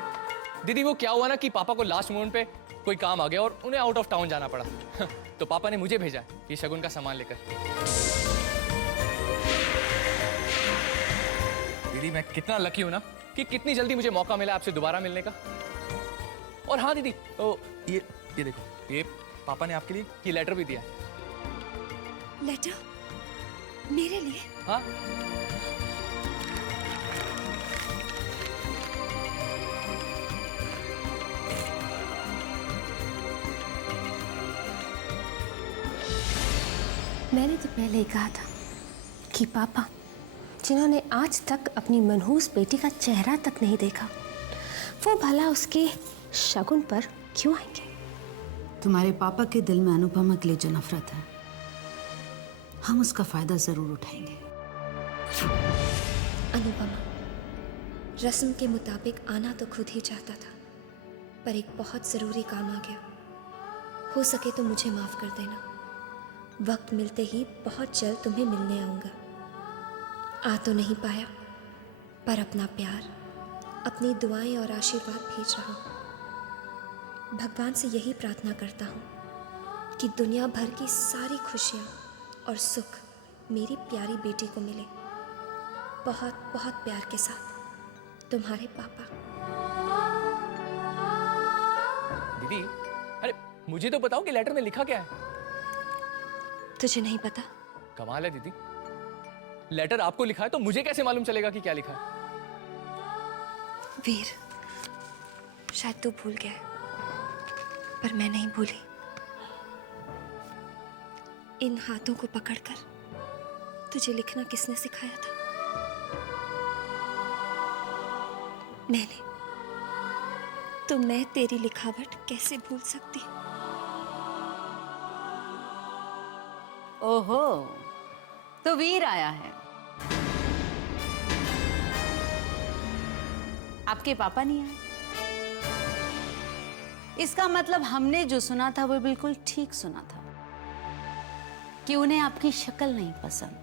दीदी वो क्या हुआ ना कि पापा को लास्ट मोमेंट पे कोई काम आ गया और उन्हें आउट ऑफ टाउन जाना पड़ा। तो पापा ने मुझे भेजा ये शगुन का सामान लेकर। दीदी मैं कितना लकी हूं ना कि कितनी जल्दी मुझे मौका मिला आपसे दोबारा मिलने का। और हाँ दीदी, ओ ये देखो, ये पापा ने आपके लिए ये लेटर भी दिया। लेटर? मेरे लिए? हाँ। मैंने तो पहले ही कहा था कि पापा, जिन्होंने आज तक अपनी मनहूस बेटी का चेहरा तक नहीं देखा, वो भला उसके शगुन पर क्यों आएंगे? तुम्हारे पापा के दिल में अनुपमा के लिए जो नफरत है, हम उसका फायदा जरूर उठाएंगे। अनुपमा, रस्म के मुताबिक आना तो खुद ही चाहता था, पर एक बहुत ज़रूरी काम आ गया। हो सके तो मुझे माफ़ कर देना। वक्त मिलते ही बहुत जल्द तुम्हें मिलने आऊँगा। आ तो नहीं पाया, पर अपना प्यार, अपनी दुआएं और आशीर्वाद भेज रहा हूँ। भगवान से यही प्रार्थना करता हूँ कि दुनिया भर की सारी खुशियाँ और सुख मेरी प्यारी बेटी को मिले। बहुत बहुत प्यार के साथ, तुम्हारे पापा। दीदी, अरे मुझे तो बताओ कि लेटर में लिखा क्या है? तुझे नहीं पता? कमाल है दीदी, लेटर आपको लिखा है तो मुझे कैसे मालूम चलेगा कि क्या लिखा है? वीर, शायद तू भूल गया है, पर मैं नहीं भूली। इन हाथों को पकड़कर तुझे लिखना किसने सिखाया था? मैंने। तो मैं तेरी लिखावट कैसे भूल सकती? ओहो, तो वीर आया है। आपके पापा नहीं आए? इसका मतलब हमने जो सुना था वो बिल्कुल ठीक सुना था। कि उन्हें आपकी शक्ल नहीं पसंद।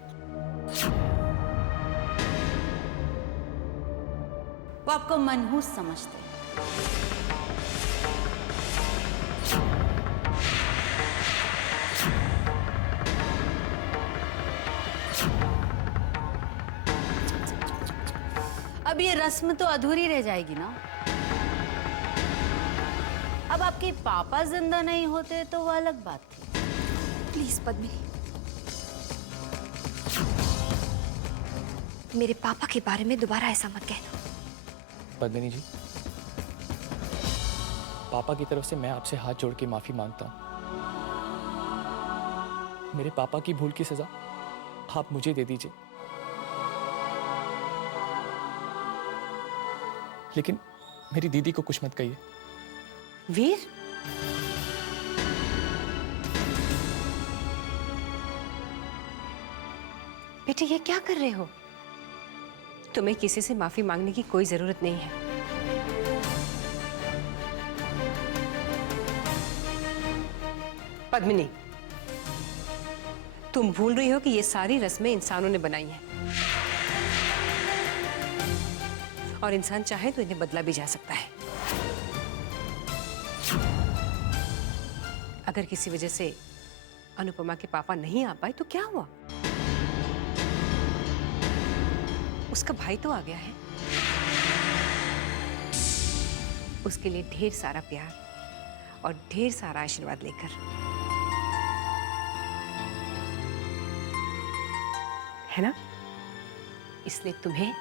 वो आपको मनहूस समझते हैं। अब ये रस्म तो अधूरी रह जाएगी ना। अब आपके पापा जिंदा नहीं होते तो वो अलग बात थी। प्लीज पद्मिनी, मेरे पापा के बारे में दोबारा ऐसा मत कहना। पद्मिनी जी, पापा की तरफ से मैं आपसे हाथ जोड़ के माफी मांगता हूं। मेरे पापा की भूल की सजा आप मुझे दे दीजिए, लेकिन मेरी दीदी को कुछ मत कहिए। वीर, बेटे ये क्या कर रहे हो? तुम्हें किसी से माफी मांगने की कोई जरूरत नहीं है। पद्मिनी, तुम भूल रही हो कि ये सारी रस्में इंसानों ने बनाई हैं और इंसान चाहे तो इन्हें बदला भी जा सकता है। अगर किसी वजह से अनुपमा के पापा नहीं आ पाए तो क्या हुआ? उसका भाई तो आ गया है। उसके लिए ढेर सारा प्यार और ढेर सारा आशीर्वाद लेकर। है ना? इसलिए तुम्हें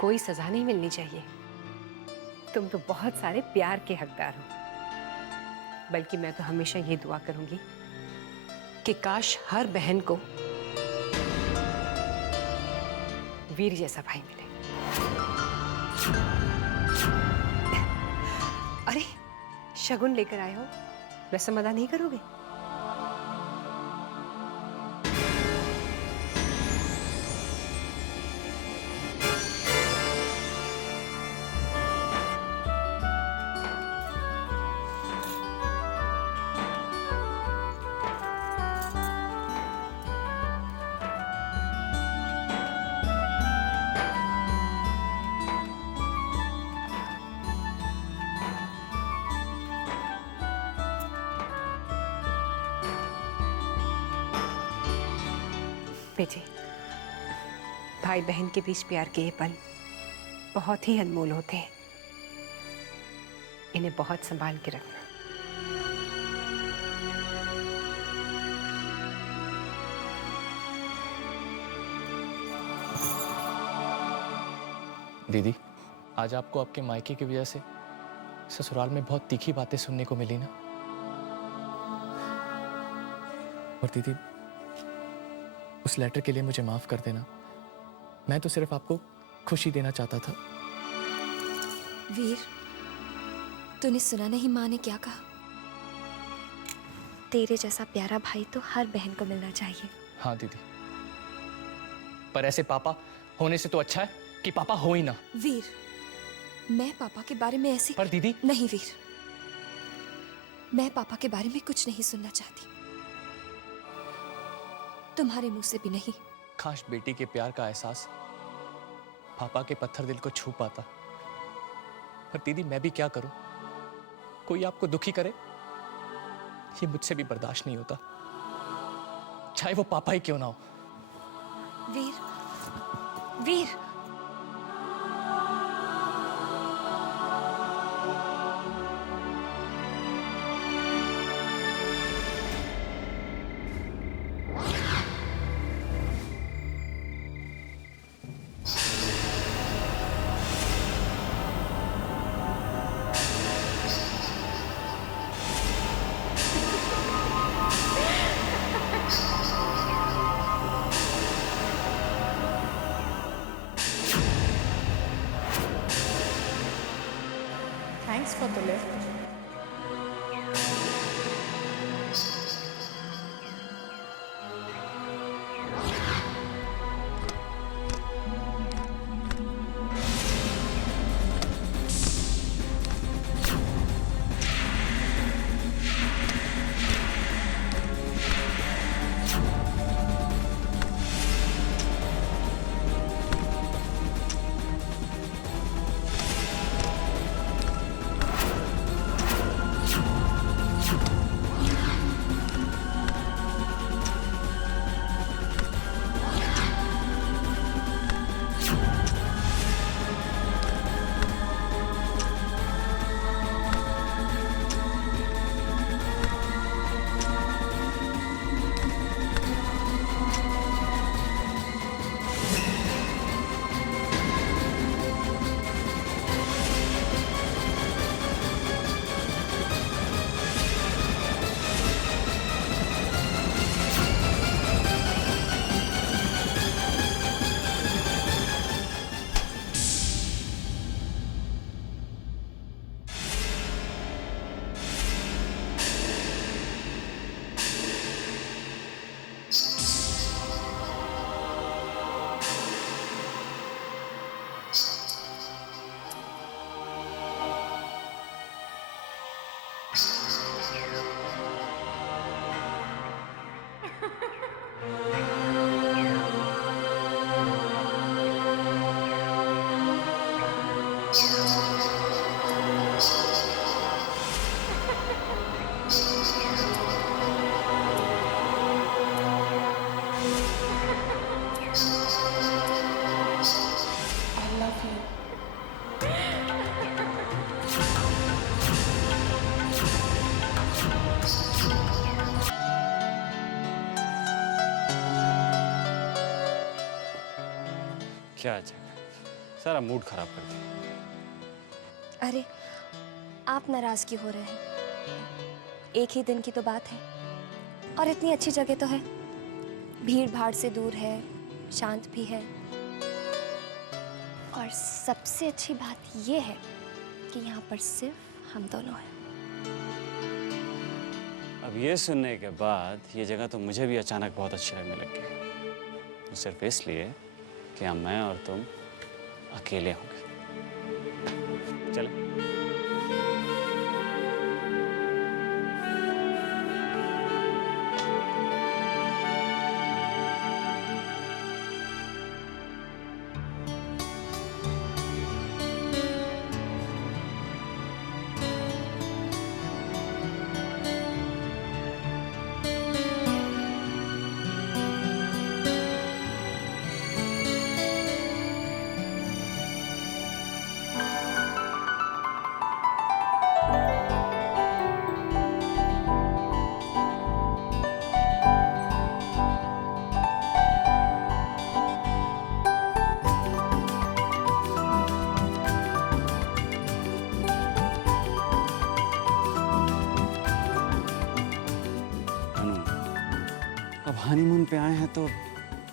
कोई सजा नहीं मिलनी चाहिए। तुम तो बहुत सारे प्यार के हकदार हो। बल्कि मैं तो हमेशा ये दुआ करूंगी कि काश हर बहन को वीर जैसा भाई मिले। अरे शगुन लेकर आए हो, रस्म अदा नहीं करोगे? बेटे, भाई बहन के बीच प्यार के ये पल बहुत ही अनमोल होते हैं। इन्हें बहुत संभाल के रखना। दीदी, आज आपको आपके मायके की वजह से ससुराल में बहुत तीखी बातें सुनने को मिली ना। और दीदी, उस लेटर के लिए मुझे माफ कर देना। मैं तो सिर्फ आपको खुशी देना चाहता था। वीर, तूने सुना नहीं माँ ने क्या कहा? तेरे जैसा प्यारा भाई तो हर बहन को मिलना चाहिए। हाँ दीदी, पर ऐसे पापा होने से तो अच्छा है कि पापा हो ही ना। वीर, मैं पापा के बारे में ऐसी... पर दीदी... नहीं वीर, मैं पापा के बारे में कुछ नहीं सुनना चाहती, तुम्हारे मुंह से भी नहीं। काश बेटी के प्यार का एहसास पापा के पत्थर दिल को छू पाता। पर दीदी, मैं भी क्या करूं? कोई आपको दुखी करे ये मुझसे भी बर्दाश्त नहीं होता, चाहे वो पापा ही क्यों ना हो। वीर, वीर, Thanks for the lift. क्या जगह, सारा मूड खराब कर दिया। अरे आप नाराज क्यों हो रहे हैं? एक ही दिन की तो बात है और इतनी अच्छी जगह तो है, भीड़ भाड़ से दूर है, शांत भी है और सबसे अच्छी बात यह है कि यहाँ पर सिर्फ हम दोनों हैं। अब ये सुनने के बाद ये जगह तो मुझे भी अचानक बहुत अच्छी लगने लगी, सिर्फ इसलिए कि हम मैं और तुम अकेले होंगे। चले। अब हनीमून पे आए हैं तो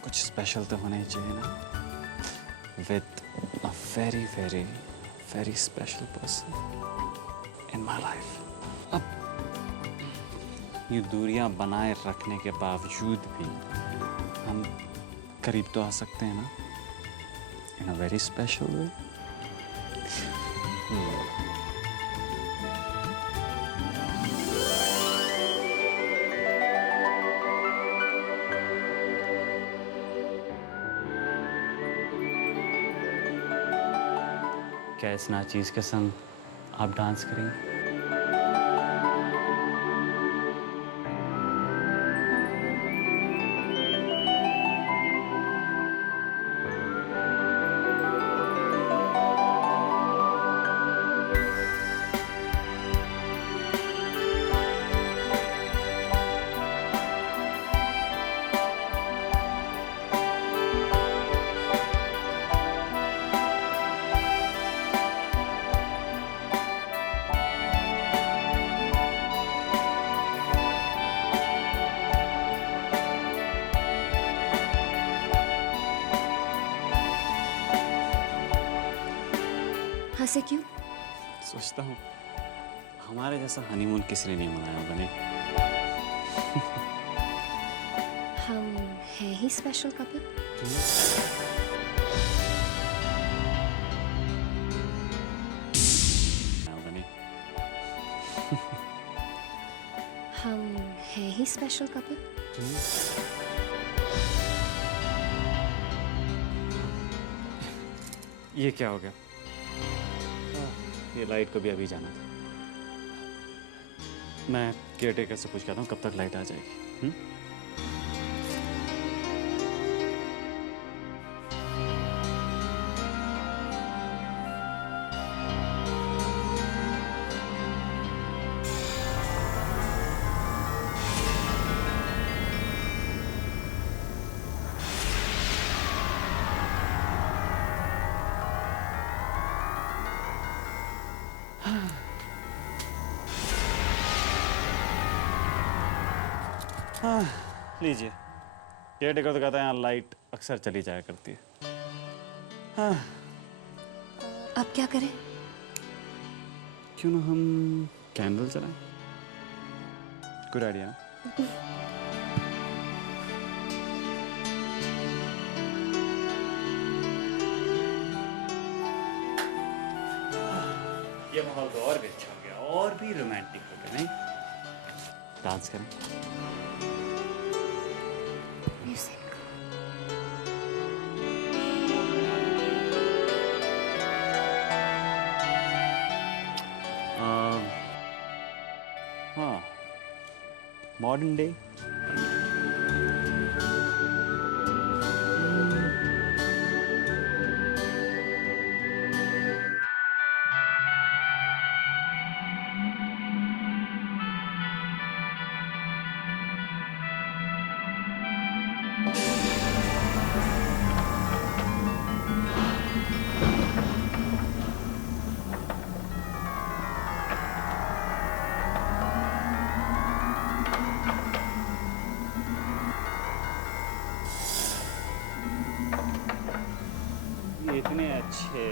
कुछ स्पेशल तो होना ही चाहिए ना, with a very very very special person in my life. अब ये दूरियां बनाए रखने के बावजूद भी हम करीब तो आ सकते हैं ना, इन अ वेरी स्पेशल वे। क्या इस नाचीज के संग आप डांस करेंगे? हंसे क्यों? सोचता हूँ हमारे जैसा हनीमून किसी ने नहीं मनाया होगा। नहीं, हम हैं ही स्पेशल कपल। हम हैं ही स्पेशल कपल। ये क्या हो गया? ये लाइट को भी अभी जाना था। मैं केयरटेकर से पूछ के आता हूँ कब तक लाइट आ जाएगी। हाँ, लीजिए। केयरटेकर तो कहता है यहाँ लाइट अक्सर चली जाया करती है। हाँ। अब क्या करें? क्यों ना हम कैंडल जलाएं? Good idea. ये माहौल तो और भी अच्छा हो गया, और भी रोमांटिक हो गया। नहीं, डांस करें? म्यूजिक। हाँ, मॉडर्न डे।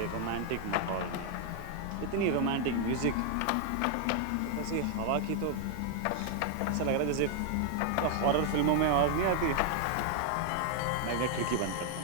रोमांटिक माहौल में, इतनी रोमांटिक म्यूजिक, ऐसी हवा की तो ऐसा लग रहा है जैसे हॉरर फिल्मों में आवाज़ नहीं आती है। मैं खिड़की बंद करता हूँ।